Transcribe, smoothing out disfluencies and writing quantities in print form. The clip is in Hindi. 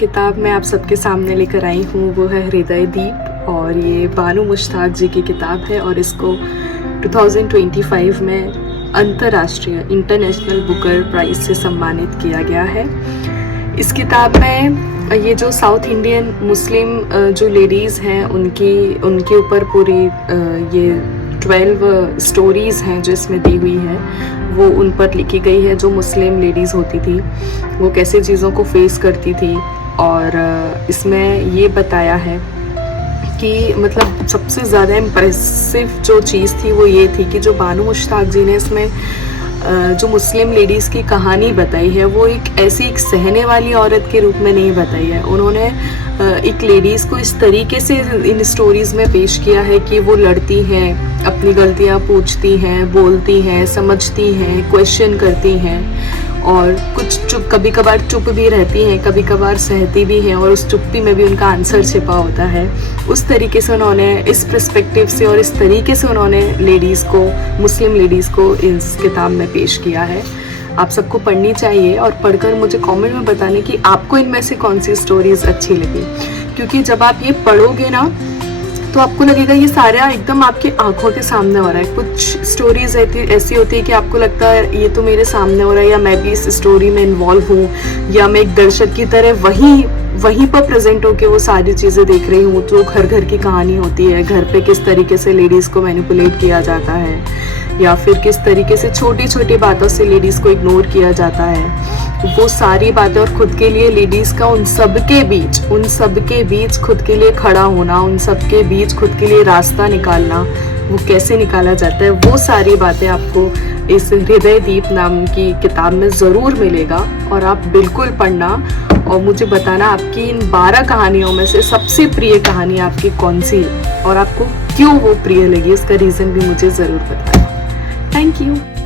किताब मैं आप सबके सामने लेकर आई हूँ वो है हृदय दीप, और ये बानू मुश्ताक जी की किताब है और इसको 2025 में अंतर्राष्ट्रीय इंटरनेशनल बुकर प्राइज से सम्मानित किया गया है। इस किताब में ये जो साउथ इंडियन मुस्लिम जो लेडीज़ हैं उनके ऊपर पूरी ये 12 स्टोरीज़ हैं जो इसमें दी हुई हैं, वो उन पर लिखी गई है। जो मुस्लिम लेडीज़ होती थी वो कैसे चीज़ों को फेस करती थी, और इसमें ये बताया है कि मतलब सबसे ज़्यादा इम्प्रेसिव जो चीज़ थी वो ये थी कि जो बानू मुश्ताक जी ने इसमें जो मुस्लिम लेडीज़ की कहानी बताई है वो एक सहने वाली औरत के रूप में नहीं बताई है। उन्होंने एक लेडीज़ को इस तरीके से इन स्टोरीज़ में पेश किया है कि वो लड़ती हैं, अपनी गलतियाँ पूछती हैं, बोलती हैं, समझती हैं, क्वेश्चन करती हैं, और कुछ कभी कभार चुप भी रहती हैं, कभी कभार सहती भी हैं, और उस चुप्पी में भी उनका आंसर छिपा होता है। उस तरीके से उन्होंने इस पर्सपेक्टिव से और इस तरीके से उन्होंने मुस्लिम लेडीज़ को इस किताब में पेश किया है। आप सबको पढ़नी चाहिए और पढ़कर मुझे कमेंट में बताने कि आपको इनमें से कौन सी स्टोरीज़ अच्छी लगी, क्योंकि जब आप ये पढ़ोगे ना तो आपको लगेगा ये सारा एकदम आपकी आंखों के सामने हो रहा है। कुछ स्टोरीज ऐसी होती है कि आपको लगता है ये तो मेरे सामने हो रहा है, या मैं भी इस स्टोरी में इन्वॉल्व हूँ, या मैं एक दर्शक की तरह वहीं पर प्रेजेंट होकर वो सारी चीज़ें देख रही हूँ। तो घर की कहानी होती है, घर पे किस तरीके से लेडीज़ को मैनिपुलेट किया जाता है, या फिर किस तरीके से छोटी छोटी बातों से लेडीज़ को इग्नोर किया जाता है, वो सारी बातें। और खुद के लिए लेडीज़ का उन सब के बीच खुद के लिए खड़ा होना, उन सब के बीच खुद के लिए रास्ता निकालना, वो कैसे निकाला जाता है, वो सारी बातें आपको इस हृदय दीप नाम की किताब में ज़रूर मिलेगा। और आप बिल्कुल पढ़ना और मुझे बताना आपकी इन 12 कहानियों में से सबसे प्रिय कहानी आपकी कौन सी है, और आपको क्यों वो प्रिय लगी, इसका रीज़न भी मुझे ज़रूर बताना। Thank you.